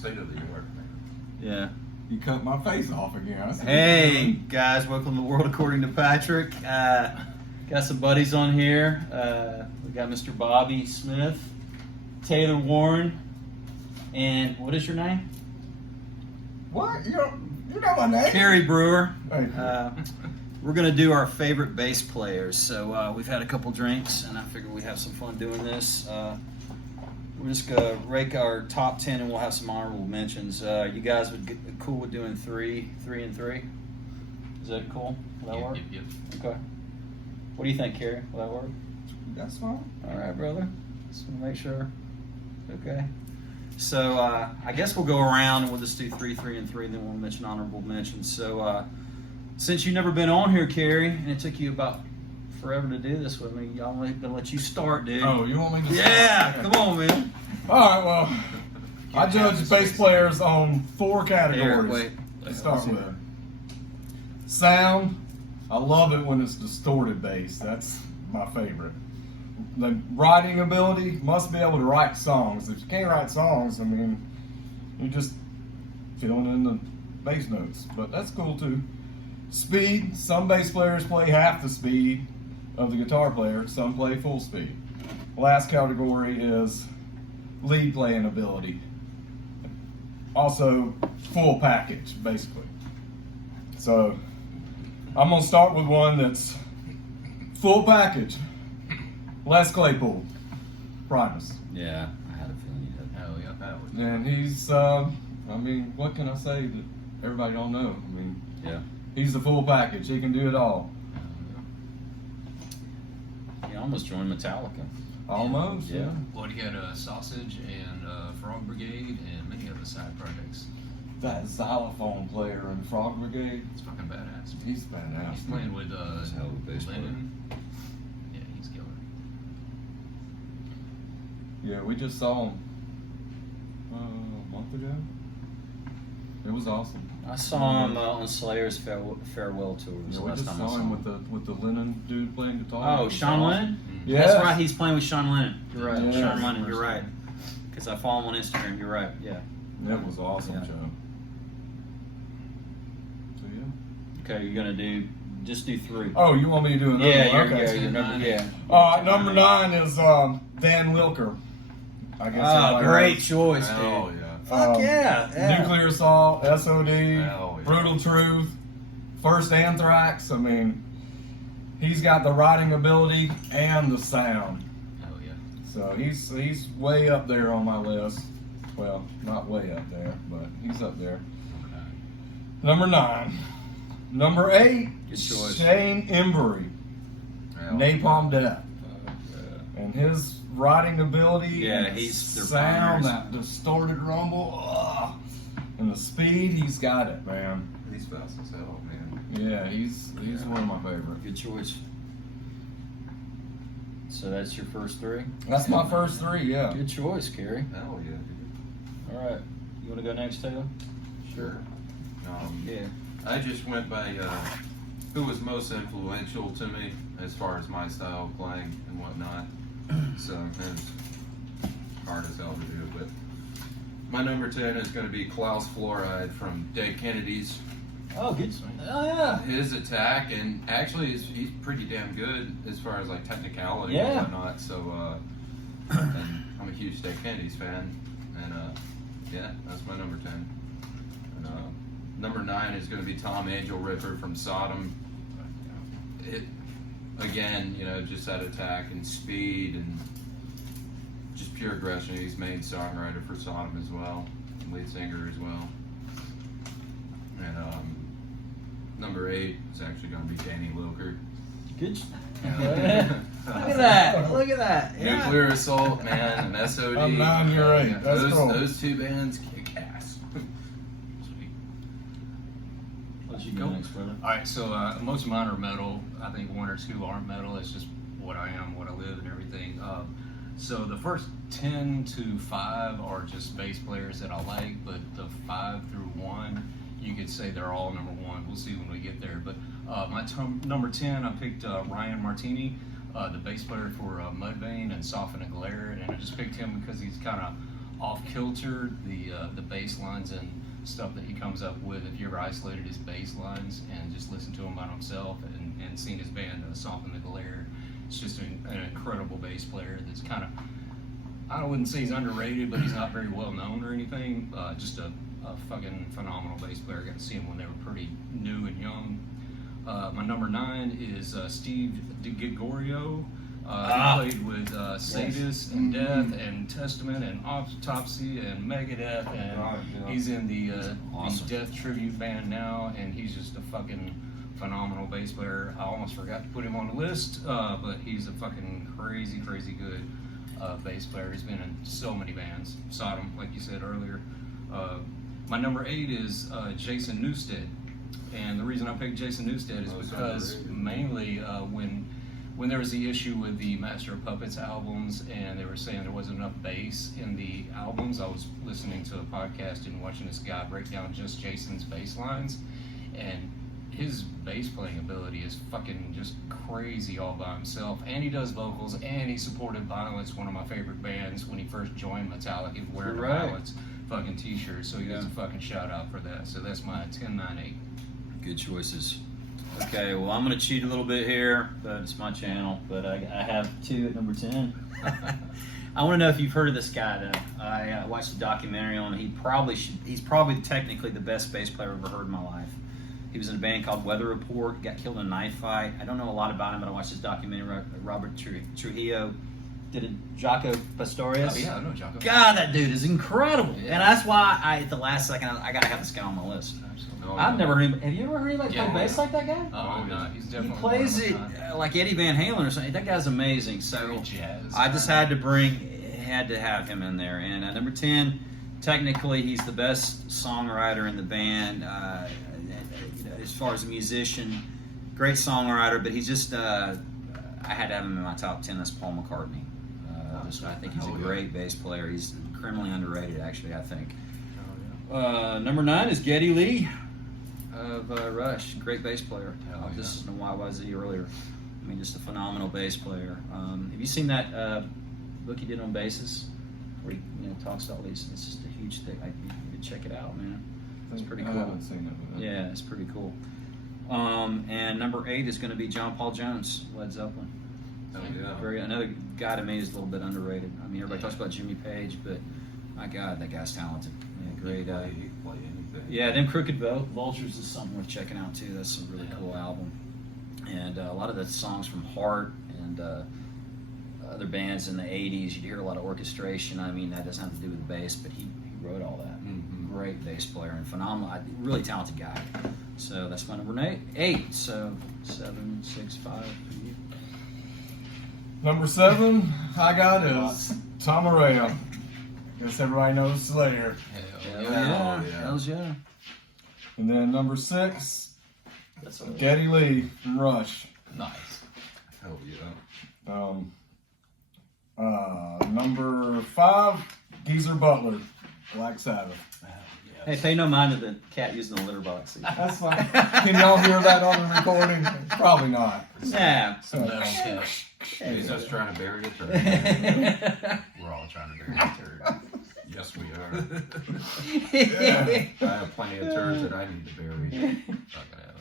State of the art, man. Yeah. You cut my face off again. Hey guys, welcome to World According to Patrick. Got some buddies on here. We got Mr. Bobby Smith, Tayler Warren, and what is your name? What? You know my name? Carey Brewer. Thank you. We're gonna do our favorite bass players. So we've had a couple drinks, and I figured we'd have some fun doing this. We're just gonna rank our top 10, and we'll have some honorable mentions. You guys would get cool with doing three and three? Is that cool? Will that work? Yep. Okay. What do you think, Carey? Will that work? That's fine. All right, brother. Just want to make sure. Okay. So I guess we'll go around and we'll just do three, and three, and then we'll mention honorable mentions. So since you've never been on here, Carey, and it took you about forever to do this with me, I'm gonna let you start, dude. Oh, you want me to? Yeah, come on, man. All right. Well, I judge bass players on 4 categories. Here, wait. Let's start with sound. I love it when it's distorted bass. That's my favorite. The writing ability, must be able to write songs. If you can't write songs, I mean, you're just filling in the bass notes. But that's cool too. Speed. Some bass players play half the speed of the guitar player. Some play full speed. Last category is lead playing ability. Also, full package, basically. So, I'm going to start with one that's full package. Les Claypool, Primus. Yeah, I had a feeling you did. Hell yeah, that was. And he's, I mean, what can I say that everybody don't know? I mean, Yeah. he's the full package. He can do it all. You almost joined Metallica. Almost, Yeah. yeah. Well, he had Sausage and Frog Brigade and many other side projects. That xylophone player in Frog Brigade, It's fucking badass. he's badass. He's playing with He's a hell of a bass player. Lennon. Yeah, he's killer. Yeah, we just saw him a month ago. It was awesome. I saw him on Slayer's farewell tour. Was Yeah, the we last just time saw I saw him him. with the Lennon dude playing guitar. Oh, Sean Lennon? Yeah, That's right, he's playing with Sean Lennon. You're right, Yeah. Sean Lennon, you're right. Because I follow him on Instagram, you're right, yeah. That was awesome, Yeah. Joe. So yeah. Okay, you're going to just do 3. Oh, you want me to do another Yeah, one? you're Okay. number, yeah. All right, number 9 is Dan Wilker. I guess. Oh, everybody great knows. choice, Hell dude. yeah. Fuck yeah. Nuclear Assault, SOD, Hell yeah. Brutal Truth, First Anthrax. I mean, he's got the writing ability and the sound. Hell yeah. So he's way up there on my list. Well, not way up there, but he's up there. Okay. Number 9. Number 8, Good choice. Shane Embury, Hell Napalm Death. And his writing ability, Yeah, and he's their sound, pioneers. that distorted rumble, and the speed, he's got it, man. He's fast as hell, man. Yeah, he's one of my favorites. Good choice. So that's your first 3? That's my first 3, yeah. Good choice, Carey. Hell yeah, dude. All right. You want to go next, Taylor? Sure. Yeah. I just went by who was most influential to me as far as my style of playing and whatnot. So it's hard as hell to do, but my number 10 is going to be Klaus Fluoride from Dead Kennedys. Oh, good. Oh, yeah. His attack, and actually he's pretty damn good as far as like technicality Yeah. and whatnot. So and I'm a huge Dead Kennedys fan, and yeah, that's my number 10. And number 9 is going to be Tom Angel Ripper from Sodom. It again, you know, just that attack and speed and just pure aggression. He's main songwriter for Sodom as well, lead singer as well. And number 8 is actually going to be Danny Lilker. Good. Look at that. Look at that. Yeah. Nuclear Assault, man, and SOD. I'm 9, you're 8. That's those, cool. those 2 bands kick ass. Let you go next, brother. All right, so most of mine are metal. I think 1 or 2 aren't metal. It's just what I am, what I live, and everything. So the first 10 to 5 are just bass players that I like, but the 5 through 1, you could say they're all number 1. We'll see when we get there. But my number 10, I picked Ryan Martini, the bass player for Mudvayne and Soften and Glare, and I just picked him because he's kind of off kilter. The bass lines and stuff that he comes up with. If you ever isolated his bass lines and just listened to him by himself and seen his band Stomp in the Glare, it's just an incredible bass player. That's kind of, I wouldn't say he's underrated, but he's not very well known or anything. Just a fucking phenomenal bass player. I got to see him when they were pretty new and young. My number 9 is Steve DiGregorio. He played with Sadist and Death and Testament and Autopsy and Megadeth, and he's in the Death tribute band now, and he's just a fucking phenomenal bass player. I almost forgot to put him on the list, but he's a fucking crazy good bass player. He's been in so many bands. Sodom, like you said earlier. My number 8 is Jason Newsted. And the reason I picked Jason Newsted is because mainly when there was the issue with the Master of Puppets albums and they were saying there wasn't enough bass in the albums, I was listening to a podcast and watching this guy break down just Jason's bass lines, and his bass playing ability is fucking just crazy all by himself. And he does vocals, and he supported Violence, one of my favorite bands, when he first joined Metallica. He was wearing a Violence fucking t-shirt, so he gets a fucking shout out for that. So that's my 10, 9, 8. Good choices. Okay, well, I'm going to cheat a little bit here, but it's my channel. But I have 2 at number 10. I want to know if you've heard of this guy, though. I watched a documentary on him. He's probably technically the best bass player I've ever heard in my life. He was in a band called Weather Report, got killed in a knife fight. I don't know a lot about him, but I watched this documentary. Robert Trujillo did it. Jaco Pastorius. Oh, yeah, I know Jaco. God, that dude is incredible. Yeah. And that's why at the last second, I got to have this guy on my list. I've never heard him. Have you ever heard anybody play bass like that guy? Oh, no, he's definitely. He plays it like Eddie Van Halen or something. That guy's amazing. So jazz. I just had to have him in there. And number 10, technically he's the best songwriter in the band. As far as a musician, great songwriter, but he's just. I had to have him in my top 10. That's Paul McCartney. I think he's a great bass player. He's criminally underrated, actually. I think. Number 9 is Geddy Lee of Rush. Great bass player. I was listening to YYZ earlier. I mean, just a phenomenal bass player. Have you seen that book he did on basses, where he talks to all these? It's just a huge thing. You could check it out, man. It's pretty cool. I haven't seen it. Yeah, it's pretty cool. And number 8 is going to be John Paul Jones, Led Zeppelin. Oh, yeah. Another guy to me is a little bit underrated. I mean, everybody talks about Jimmy Page, but my God, that guy's talented. Yeah, great. He can play anything. Yeah, them Crooked Vultures is something worth checking out too. That's a really cool album. And a lot of the songs from Heart and other bands in the 80s, you'd hear a lot of orchestration. I mean, that doesn't have to do with the bass, but he wrote all that. Mm-hmm. Great bass player and phenomenal, really talented guy. So that's my number 8. So 7, 6, 5 for you. Number 7 I got is Tom Araya. Guess everybody knows Slayer. Hell yeah. Hells yeah. And then number 6, That's Geddy Lee from Rush. Nice. Hell yeah. Number 5, Geezer Butler, Black Sabbath. Hey, pay no mind to the cat using the litter box. That's fine. Can y'all hear that on the recording? Probably not. Yeah. Some metal cat. He's just trying to bury it. We're all trying to bury a turd. Yes, we are. Yeah. I have plenty of turds that I need to bury. Fucking hell,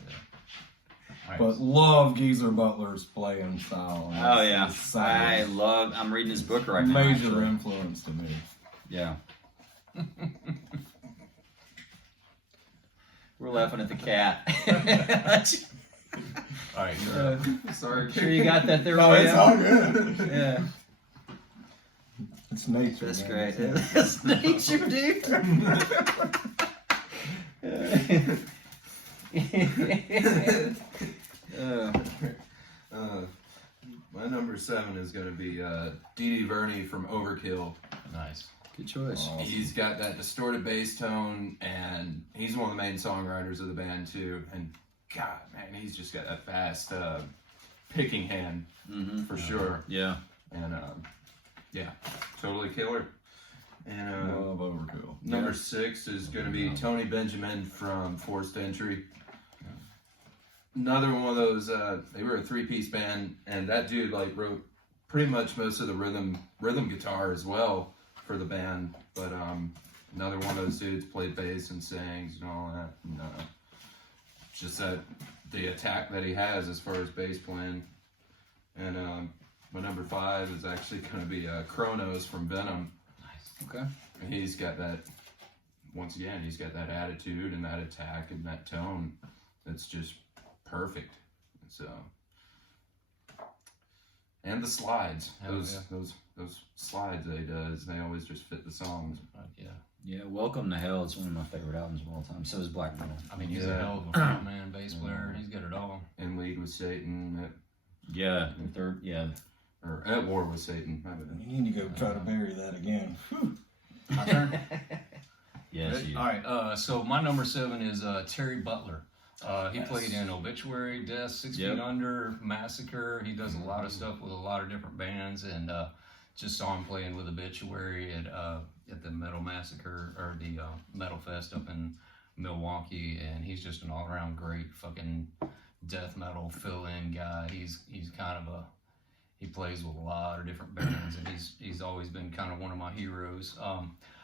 yeah. But love Geezer Butler's playing style. Oh yeah, I'm reading his book right now. Major actually. influence to me. Yeah. We're laughing at the cat. All right, Sorry. Sure you got that there, No, Roy? it's all good. Yeah. It's nature. That's man. great. That's nature, dude. My number 7 is going to be Dee Dee Verney from Overkill. nice. Good choice. Awesome. He's got that distorted bass tone, and he's one of the main songwriters of the band too. And God, man, he's just got that fast picking hand for sure. Yeah. And yeah, totally killer. And Love Overkill. number 6 is going to be Tony Benjamin from Forced Entry. Another one of those. They were a 3-piece band, and that dude wrote pretty much most of the rhythm guitar as well for the band. but another one of those dudes played bass and sings and all that. And, just that the attack that he has as far as bass playing. And my number 5 is actually going to be Kronos from Venom. Okay. And he's got that. Once again, he's got that attitude and that attack and that tone. That's just perfect. So. And the slides, those slides that he does, they always just fit the songs. Yeah, Welcome to Hell is one of my favorite albums of all time. So is Black Metal. I mean, he's a hell of a frontman, bass player. He's got it all. In League with Satan. Yeah, third. Yeah. Or At War with Satan. You need to go try to bury that again. My turn? Yes. All right, so my number 7 is Terry Butler. He played in Obituary, Death, 6 Feet Under, Massacre. He does a lot of stuff with a lot of different bands, and just saw him playing with Obituary at the Metal Massacre, or the Metal Fest up in Milwaukee, and he's just an all-around great fucking death metal fill-in guy. He's kind of he plays with a lot of different bands, and he's always been kind of one of my heroes.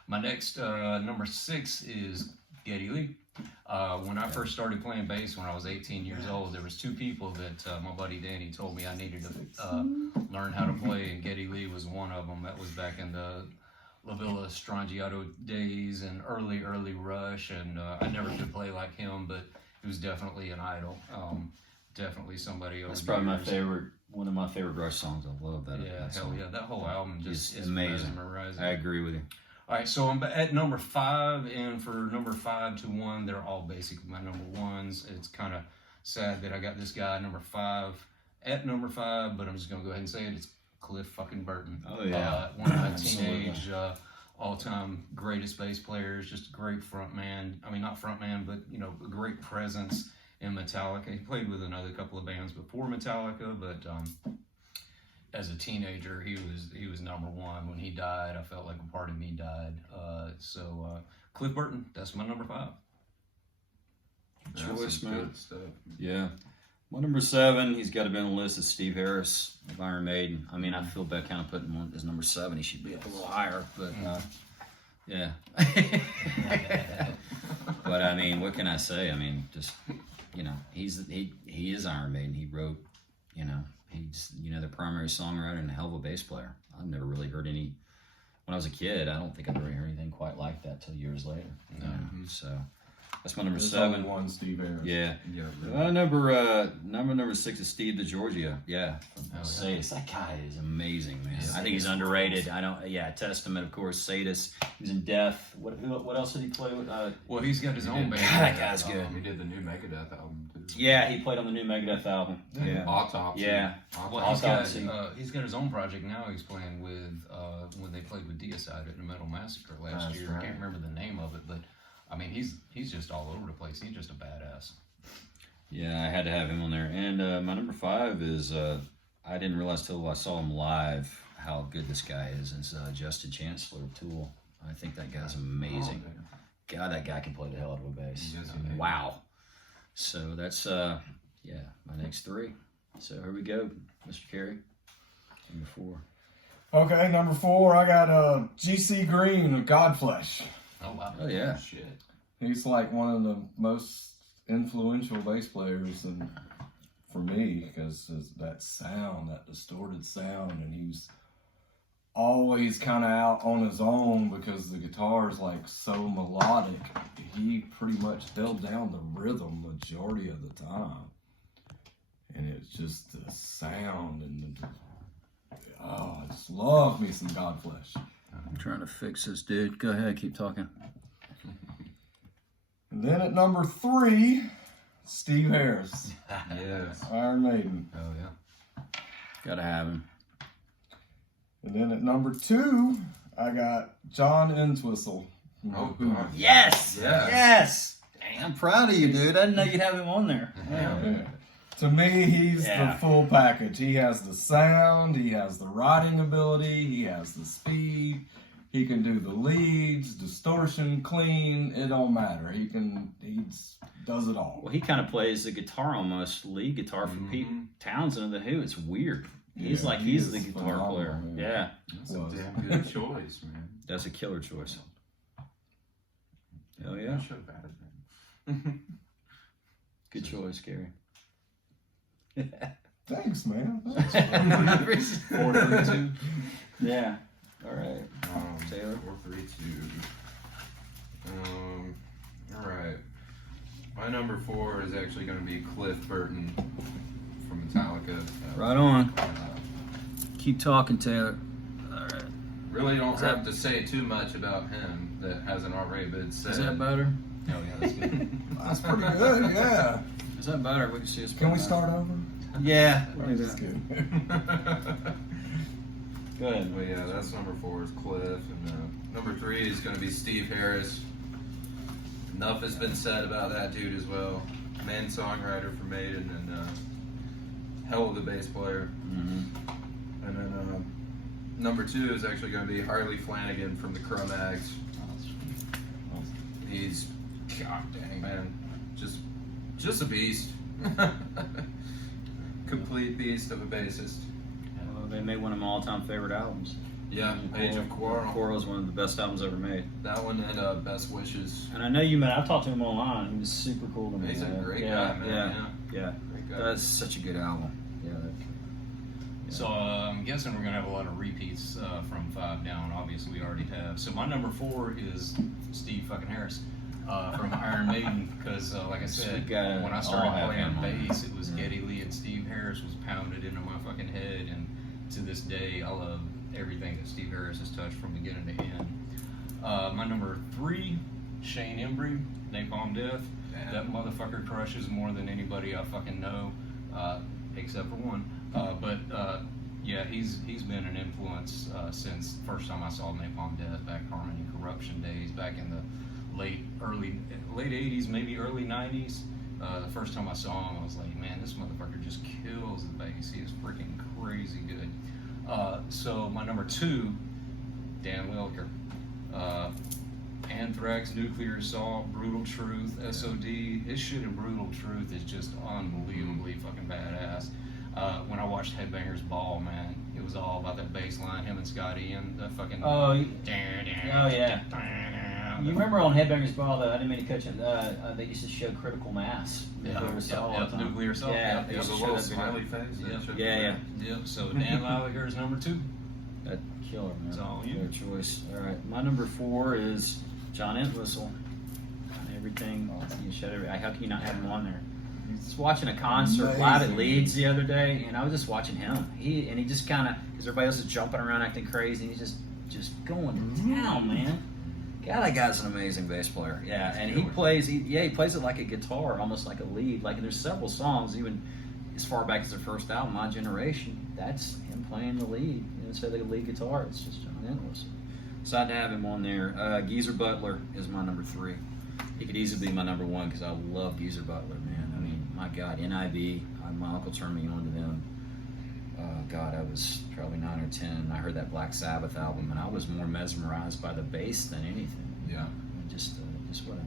My next number 6 is Geddy Lee. When I first started playing bass when I was 18 years old, there was 2 people that my buddy Danny told me I needed to learn how to play, and Geddy Lee was one of them. That was back in the La Villa Strangiato days and early Rush, and I never could play like him, but he was definitely an idol. Definitely somebody over That's the probably my years. favorite, one of my favorite Rush songs. I love that. Yeah, that hell song. yeah, that whole album just is amazing. mesmerizing. I agree with you. All right, so I'm at number 5, and for number 5 to 1, they're all basically my number 1s. It's kind of sad that I got this guy number 5 at number 5, but I'm just gonna go ahead and say it. It's Cliff fucking Burton. Oh yeah, one of my Absolutely. teenage all-time greatest bass players. Just a great front man. I mean, not front man, but a great presence in Metallica. He played with another couple of bands before Metallica, but as a teenager, he was number 1. When he died, I felt like a part of me died. So Cliff Burton, that's my number 5. Choice, some man. good stuff. Yeah. My number 7, he's got to be on the list, is Steve Harris of Iron Maiden. I mean, I feel bad kind of putting him on as number 7. He should be up a little higher, but yeah. But I mean, what can I say? I mean, just he is Iron Maiden. He wrote, he's the primary songwriter and a hell of a bass player. I've never really heard any. When I was a kid, I don't think I've ever heard anything quite like that till years later. So that's my number There's 7. only one Steve Harris. Yeah. Yeah. Number 6 is Steve DiGiorgio. Yeah. Sadist. That guy is amazing, man. I think he's underrated. Testament, of course. Sadist. He's in Death. What else did he play with? Well, he's got his own band. God, that guy's good. He did the new Megadeth album too. Yeah, he played on the new Megadeth album. Yeah. Autopsy. Yeah. Well, Autopsy. he's got his own project now. He's playing with when they played with Deicide at the Metal Massacre last That's year. right. I can't remember the name of it, but I mean, he's just all over the place. He's just a badass. Yeah, I had to have him on there. And my number 5 is, I didn't realize till I saw him live how good this guy is. It's Justin Chancellor of Tool. I think that guy's amazing. Oh, God, that guy can play the hell out of a bass. Yes, he can. Wow. So that's, my next 3. So here we go, Mr. Carey. Number 4. Okay, number 4, I got G.C. Green of Godflesh. Oh wow. Oh, yeah. Shit. He's like one of the most influential bass players, and for me, because that sound, that distorted sound, and he's always kind of out on his own because the guitar is like so melodic. He pretty much held down the rhythm majority of the time, and it's just the sound and I just love me some Godflesh. I'm trying to fix this, dude. Go ahead, keep talking. And then at number 3, Steve Harris, Yes. Iron Maiden. Oh yeah. Gotta have him. And then at number 2, I got John Entwistle. Oh God. Yes! Yeah. Yes! Dang, I'm proud of you, dude. I didn't know you'd have him on there. Yeah. To me, he's the full package. He has the sound, he has the writing ability, he has the speed, he can do the leads, distortion, clean, it don't matter. He does it all. Well, he kind of plays the guitar almost, lead guitar for Pete Townsend of The Who. It's weird. He's Yeah, like he he's is the guitar phenomenal, player. man. Yeah, That's a Was. damn good choice, man. that's a killer choice. Hell I yeah, should have added him. good choice, Gary. Thanks, man. 4-3-2. Yeah. All right. Taylor? 4-3-2. All right. My number 4 is actually going to be Cliff Burton from Metallica. Right on. Uh, Keep talking, Taylor. All right. really don't have to say too much about him that hasn't already been said. Is that better? Oh yeah, that's good. That's pretty good, yeah. Is that better? We can see us. Can we start over? Yeah. I'm just kidding. Go ahead. Well, yeah, that's number 4 is Cliff, and number 3 is going to be Steve Harris. Enough has been said about that dude as well. Man songwriter for Maiden, and hell of a bass player. Mm-hmm. And then number 2 is actually going to be Harley Flanagan from the Cro-Mags. He's, god dang man, just a beast. Complete beast of a bassist. Well, they made one of my all-time favorite albums. Yeah, Age of Quarrel. Quarrel is one of the best albums ever made. That one and Best Wishes. And I know you met. I've talked to him online. He was super cool to me. He's a great yeah, guy, man. Yeah, yeah. Great guy. That's such a good album. Yeah. So I'm guessing we're gonna have a lot of repeats from 5 down. Obviously, we already have. So my number 4 is Steve fucking Harris from Iron Maiden, because like I said, We got when I all started have playing him on. bass, it was Geddy Lee and Steve Harris was pounded into my fucking head, and to this day, I love everything that Steve Harris has touched from beginning to end. My number 3, Shane Embry, Napalm Death. Damn. That motherfucker crushes more than anybody I fucking know, except for one. Yeah, he's been an influence since first time I saw Napalm Death back Harmony Corruption days, back in the late 80s, maybe early 90s. The first time I saw him, I was like, man, this motherfucker just kills the bass. He is freaking crazy good. So my number 2, Dan Wilker. Anthrax, Nuclear Assault, Brutal Truth, SOD. His shit in Brutal Truth is just unbelievably fucking badass. When I watched Headbangers Ball, man, it was all about that bass line, him and Scott Ian, that fucking... Oh, yeah. You remember on Headbangers Ball, though, I didn't mean to cut you, they used to show Critical Mass. Nuclear Assault all the time. Nuclear Assault. Yeah, They Yeah, used the to show little that video. smiley face. Yeah. that should Yeah, be- yeah. Yep, so Dan Laliger is number 2. That killer, man. It's all you. Good choice. All right, my number 4 is John Entwistle. Everything, you showed every, how can you not have him on there? Just watching a concert live at Amazing. Leeds the other day, and I was just watching him. He just kind of, because everybody else is jumping around acting crazy, and he's just going to town, man. God, that guy's an amazing bass player. Yeah, and he plays it like a guitar, almost like a lead. Like there's several songs, even as far back as their first album, My Generation. That's him playing the lead. You know, instead of the lead guitar, it's just John Entwistle. Excited to have him on there. Geezer Butler is my number 3. He could easily be my number 1 because I love Geezer Butler, man. I mean, my God, NIB. My uncle turned me on to them. God, I was probably 9 or 10, and I heard that Black Sabbath album, and I was more mesmerized by the bass than anything. Yeah. Just what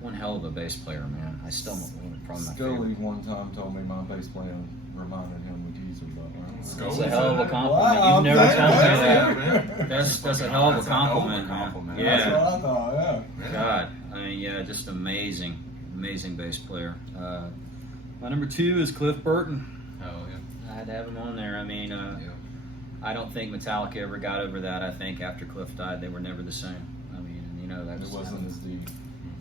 one hell of a bass player, man. I still probably my Scully favorite. one time told me my bass playing reminded him of Geezer Butler. That's a hell of a compliment. Wow, You've never thank told me you. that. That's a hell of a compliment, man. compliment. That's Yeah. what I thought, yeah. God, I mean, yeah, just amazing bass player. My number 2 is Cliff Burton. Oh, yeah. I had to have him on there. I mean, Yeah. I don't think Metallica ever got over that. I think after Cliff died, they were never the same. I mean, you know, It that's wasn't as deep.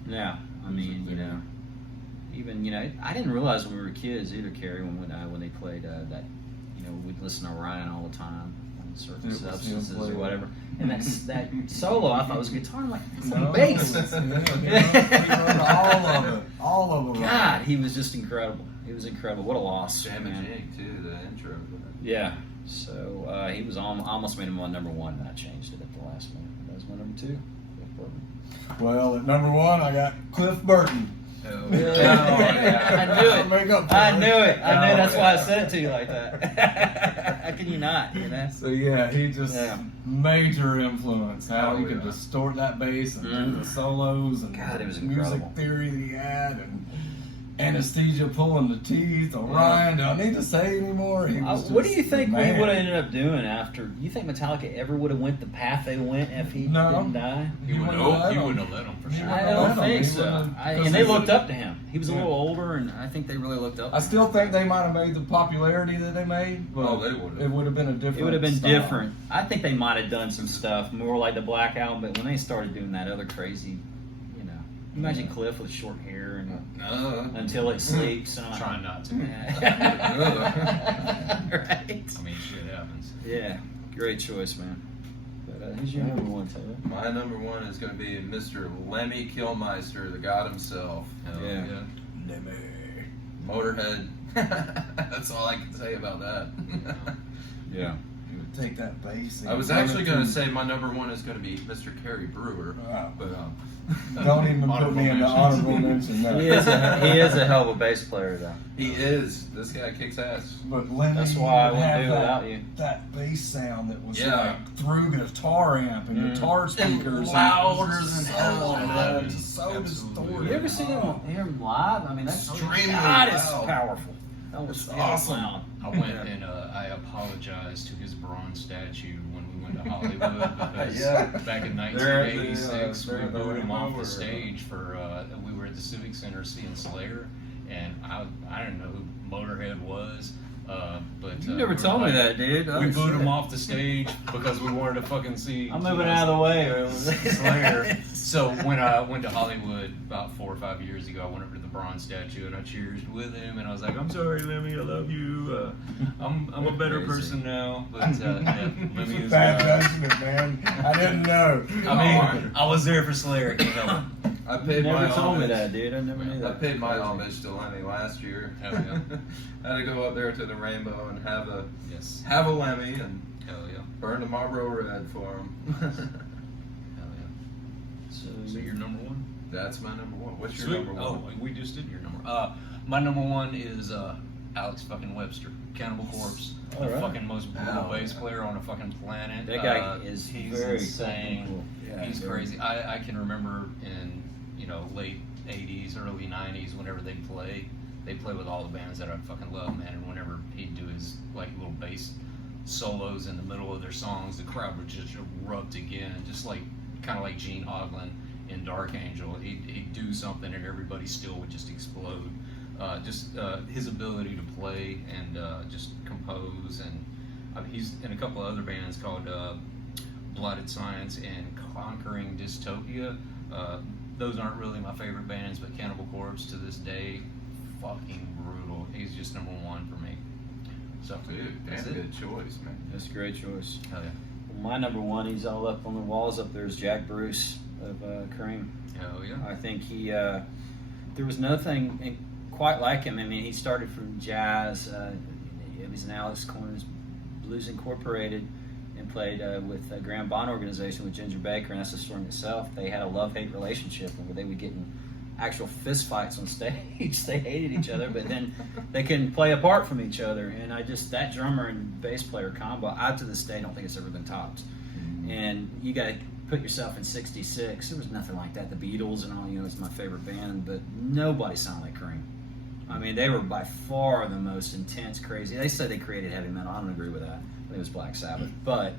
Yeah, I mean, you know, even I didn't realize when we were kids either, Carey, when they played that, we'd listen to Ryan all the time on certain It was him substances or playing. whatever, and that solo I thought was guitar. I'm like, it's No, bass. he wrote all of them. God, he was just incredible. He was incredible. What a loss, Jam man. and Jig too, the intro. Yeah. So he was almost made him my number 1, and I changed it at the last minute. That was my number 2. Cliff Burton. Well, at number 1, I got Cliff Burton. Oh, Yeah, I knew it. Make up for I it. knew it. I knew. Oh, That's yeah. why I said it to you like that. How can you not? You know. So yeah, he just Yeah. major influence. How Oh, he could yeah. distort that bass and do Mhm. the solos and God, it was the music incredible. theory that he had, and anesthesia pulling the teeth. Orion, do I need to say anymore? He was What do just you think the man. we would have ended up doing after? You think Metallica ever would have went the path they went if he No. didn't die? He wouldn't have let him for He sure. wouldn't I have don't let him. think He so. wouldn't have- And they because looked up to him. He was a Yeah. little older, and I think they really looked up. I to still him. think they might have made the popularity that they made, but Oh, they would've. it would have been a different. It would have been style. different. I think they might have done some stuff more like the Black Album, but when they started doing that other crazy, imagine Cliff with short hair and until it sleeps. And Trying not to. Right. I mean, shit happens. Yeah, great choice, man. But who's your number one, Taylor? My number one is going to be Mr. Lemmy Kilmister, the God himself. Hell Yeah. Motorhead. That's all I can say about that. Yeah. You would take that bass. and I was run actually it going to through- say my number one is going to be Mr. Carey Brewer, but Don't even put Honorable me in the mentions. honorable mention. No. He is a hell of a bass player, though. he is. This guy kicks ass. But Lemmy, That's why I would wouldn't have do that, without you. that bass sound that was Yeah. like through guitar amp and guitar speakers. louder and it was than so hell. loud, just so Absolutely. distorted. You ever seen him live? I mean, that's Extremely God, it's loud. powerful. That was It's awesome. loud. I went and I apologized to his bronze statue when we went to Hollywood because Yeah. back in They're at the, 1986 they're we at the booed him off Rainbow the or- stage for we were at the Civic Center seeing Slayer, and I didn't know who Motorhead was. But You never we were told me like- that, dude. We booed him off the stage because we wanted to fucking see. I'm moving out of the way. Slayer. So when I went to Hollywood about 4 or 5 years ago, I went over to the bronze statue and I cheered with him, and I was like, "I'm sorry, Lemmy, I love you. I'm a better Crazy. person now." But yeah, Lemmy is. Bad judgment, man. I didn't know. I mean, I was there for Slayer. I can't help it. I You paid my never told me homage. that, dude. I never knew I that. paid my homage to Lemmy last year. Hell yeah. I had to go up there to the Rainbow and have a Yes. Lemmy and Hell yeah. burn the Marlboro Red for him. Hell yeah. So you're number one. That's my number one. What's your Sweet. number Oh, one? we just did your number. My number one is Alex fucking Webster, Cannibal Corpse, All the right. fucking most brutal Oh, bass yeah. player on a fucking planet. That guy is he's very insane. cool. Yeah, He's very. crazy. I can remember in late '80s, early '90s, whenever they'd play with all the bands that I fucking love, man. And whenever he'd do his like little bass solos in the middle of their songs, the crowd would just erupt again, just like kind of like Gene Hoglan in Dark Angel. He'd do something and everybody still would just explode. His ability to play and just compose, and he's in a couple of other bands called Blighted Science and Conquering Dystopia. Those aren't really my favorite bands, but Cannibal Corpse to this day, fucking brutal. He's just number one for me. So, Dude, that's damn it. good choice, man. That's a great choice. Hell yeah. Well, my number one, he's all up on the walls up there, is Jack Bruce of Cream. Hell yeah. I think he, there was nothing quite like him. I mean, he started from jazz. It was in Alex Corner's Blues Incorporated and played with the Graham Bond organization with Ginger Baker, and that's a story in itself. They had a love-hate relationship where they would get in actual fist fights on stage. They hated each other, but then they couldn't play apart from each other. And that drummer and bass player combo, I to this day don't think it's ever been topped. And you got to put yourself in '66. There was nothing like that. The Beatles and all, it's my favorite band, but nobody sounded like Cream. I mean, they were by far the most intense, crazy. They said they created heavy metal. I don't agree with that. I think it was Black Sabbath, but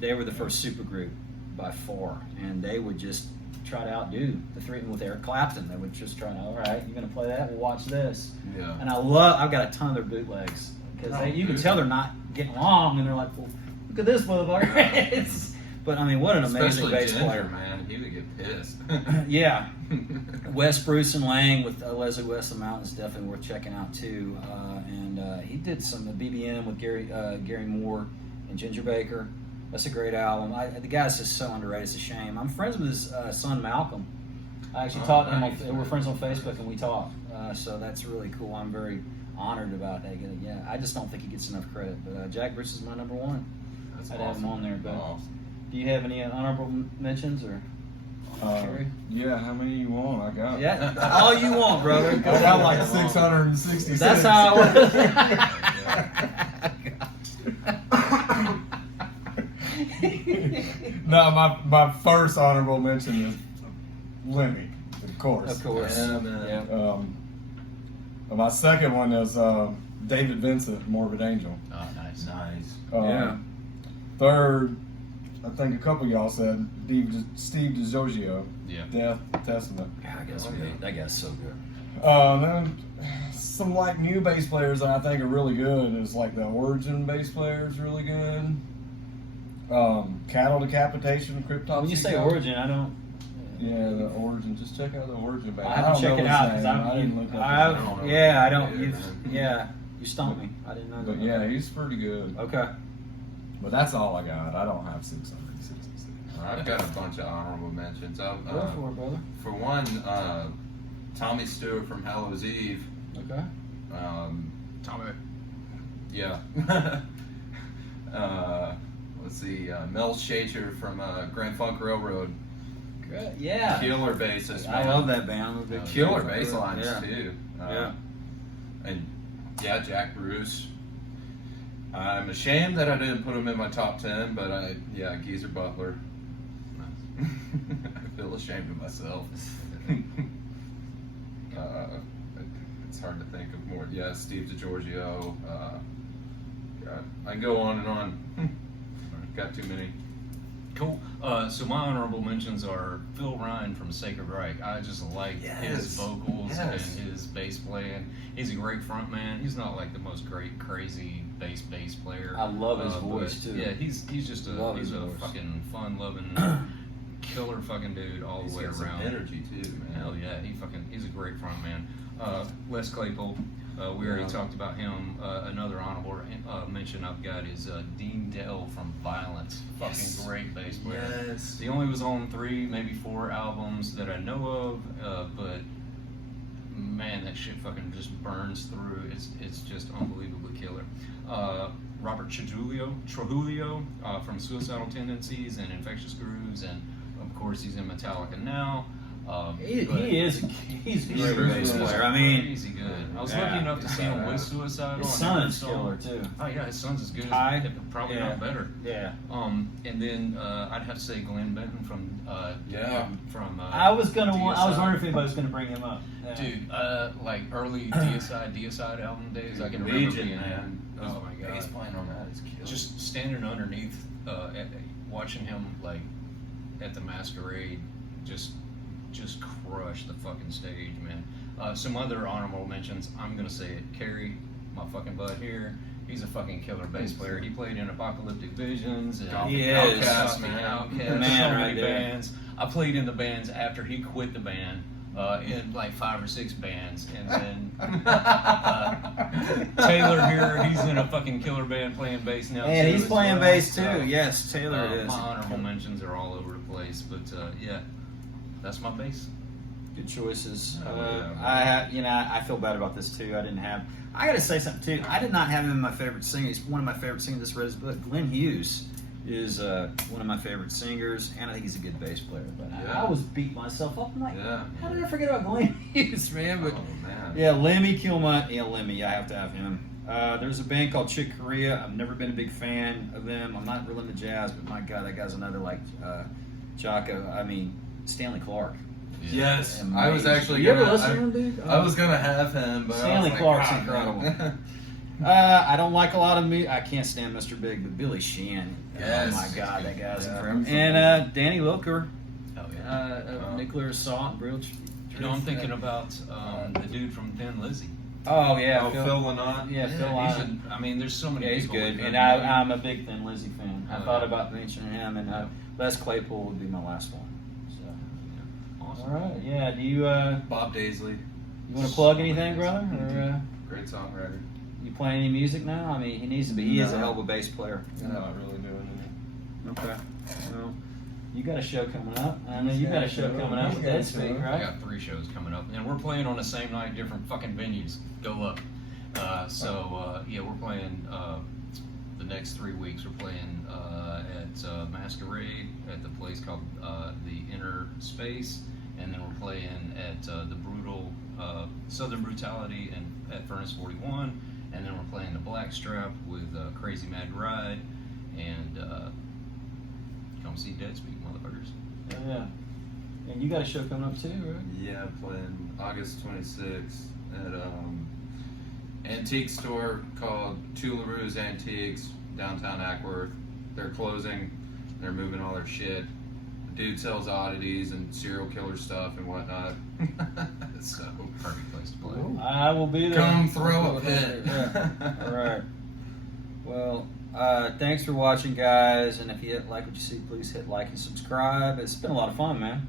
they were the first supergroup by far, and they would just try to outdo the three with Eric Clapton. They would just try to, all right, you're going to play that? We'll watch this. Yeah. And I've got a ton of their bootlegs because you can tell they're not getting along, and they're like, well, look at this motherfucker. But I mean, what an amazing Especially bass Ginger, player. man. He would get pissed. Yeah. Wes Bruce and Lang with Leslie West of Mountain is definitely worth checking out too. And he did some BBM with Gary Moore and Ginger Baker. That's a great album. The guy's just so underrated. It's a shame. I'm friends with his son Malcolm. I actually talked to him. Nice. We're friends on Facebook and we talk. So that's really cool. I'm very honored about that. Yeah, I just don't think he gets enough credit. But Jack Bruce is my number one. That's I'd have him on there, but Awesome. do you have any honorable mentions or? Carey? Yeah, how many you want? I got. Yeah, all you want, brother. I got like 666. That's how I No, my first honorable mention is Lemmy, of course. Of course. Yeah, man. Yeah. My second one is David Vincent, Morbid Angel. Oh, nice. Yeah. Third, I think a couple of y'all said Steve DiGiorgio, Yeah. Death Testament. God, that guy's so good. Then some like new bass players that I think are really good is like the Origin bass player is really good. Cattle Decapitation, Cryptopsy. When you say guy. Origin, I don't. Yeah, the Origin. Just check out the Origin band. I have to check don't it know out his because name. I didn't look up his name. I don't know. Yeah, I don't. Yeah, Yeah, you stumped me. I didn't know that. But yeah, he's pretty good. Okay. But that's all I got. I don't have 666. I've got a bunch of honorable mentions. Go for it, brother. For one, Tommy Stewart from Hallows Eve. Okay. Tommy. Yeah. Let's see, Mel Shacher from Grand Funk Railroad. Good. Yeah. Killer bassist. I man. love that band. I'm a big Killer fan. bass lines Yeah. too. Yeah. And yeah, Jack Bruce. I'm ashamed that I didn't put him in my top 10, but Geezer Butler. I feel ashamed of myself. It's hard to think of more. Yeah, Steve DiGiorgio. God, I can go on and on. Got too many. Cool. So my honorable mentions are Phil Ryan from Sacred Reich. I just like his vocals and his bass playing. He's a great front man. He's not like the most great crazy bass player. I love his but voice too. Yeah, he's just Love he's his a voice. fucking fun loving killer fucking dude all He's the way got some around. energy too, man. Hell yeah, he's a great front man. Les Claypool, we already talked about him. Another honorable mention I've got is Dean Dell from Violence. Fucking great bass player. Yes. He only was on 3, maybe 4 albums that I know of, but man, that shit fucking just burns through. It's just unbelievably killer. Robert Trujillo from Suicidal Tendencies and Infectious Grooves, and of course he's in Metallica now. He's a great bass really player. I mean, crazy good. I was Yeah. lucky enough to see him with Suicidal. his I never son's saw killer him. too. Oh yeah, his son's as good Ty? as probably Yeah. not better. Yeah. And then I'd have to say Glenn Benton from from I was DSI. wondering if anybody was gonna bring him up. Yeah. Dude, like early DSI album days, I can remember Legion, being man. Oh my god! Bass playing on that is killer. Just standing underneath, watching him like at the Masquerade, just crush the fucking stage, man. Some other honorable mentions. I'm gonna say it. Carey, my fucking bud here. He's a fucking killer bass player. He played in Apocalyptic Visions and He is. Outcast, man. Outcast, The man so right many there. bands. I played in the bands after he quit the band. In like 5 or 6 bands, and then Tayler here, he's in a fucking killer band playing bass now. And too, he's as playing well. bass too. So, Yes, Taylor is. My honorable mentions are all over the place, but yeah, that's my bass. Good choices. Yeah. I feel bad about this too. I gotta say something too. I did not have him in my favorite singers. One of my favorite singers this read his book. Glenn Hughes is one of my favorite singers, and I think he's a good bass player. But Yeah. I always beat myself up. I'm like, Yeah. how did I forget about Glenn Hughes, man? But Oh man. yeah, Lemmy Kilmutt. Yeah, Lemmy. I have to have him. There's a band called Chick Corea. I've never been a big fan of them. I'm not really into jazz, but my God, that guy's another like Jocko. I mean, Stanley Clark. Yes, Amazing. I was actually You ever gonna. listen to him, dude? I was gonna have him, but I Stanley was like, Clark's "Ah, incredible." man." I don't like a lot of music. I can't stand Mr. Big, but Billy Sheehan. Yes. Oh my God, that guy's Yeah. incredible. And Danny Lilker, Oh yeah. Nuclear Assault, and Brill. You know, I'm thinking about the dude from Thin Lizzy. Oh yeah, Oh, Phil Lynott. Yeah, Phil he's Lynott. I mean, there's so many. Yeah, he's people good, that and are good. I'm a big Thin Lizzy fan. I Oh, thought yeah. about mentioning him, and Les Claypool would be my last one. So, Awesome. all right, yeah. Do you Bob Daisley, want to plug anything, brother? Or great songwriter. you playing any music now? I mean, he needs to be. He is a No. hell of a bass player. I'm not really doing Okay. Well, you got a show coming up. I know you got a show coming up with Dead Speak, I right? got 3 shows coming up, and we're playing on the same night, different fucking venues. Go look. Yeah, we're playing the next 3 weeks. We're playing at Masquerade at the place called the Inner Space, and then we're playing at the Brutal Southern Brutality and at Furnace 41, and then we're playing the Blackstrap with Crazy Mad Ride, and come see Dead Speak, motherfuckers. Yeah. And you got a show coming up too, right? Yeah, playing August 26th at antique store called Tularoos Antiques, downtown Ackworth. They're closing. They're moving all their shit. The dude sells oddities and serial killer stuff and whatnot. So Perfect place to play. I will be there. come throw a pit. Yeah. All right. Well, thanks for watching, guys. And if you like what you see, please hit like and subscribe. It's been a lot of fun, man.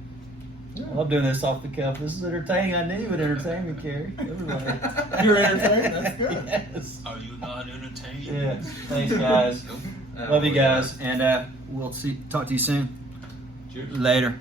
Yeah. I love doing this off the cuff. This is entertaining. I knew you would entertain me, Carey. Everybody. You're entertained? That's good. Yes. Are you not entertained? Yeah. Thanks, guys. Love you guys, and we'll talk to you soon. Cheers. Later.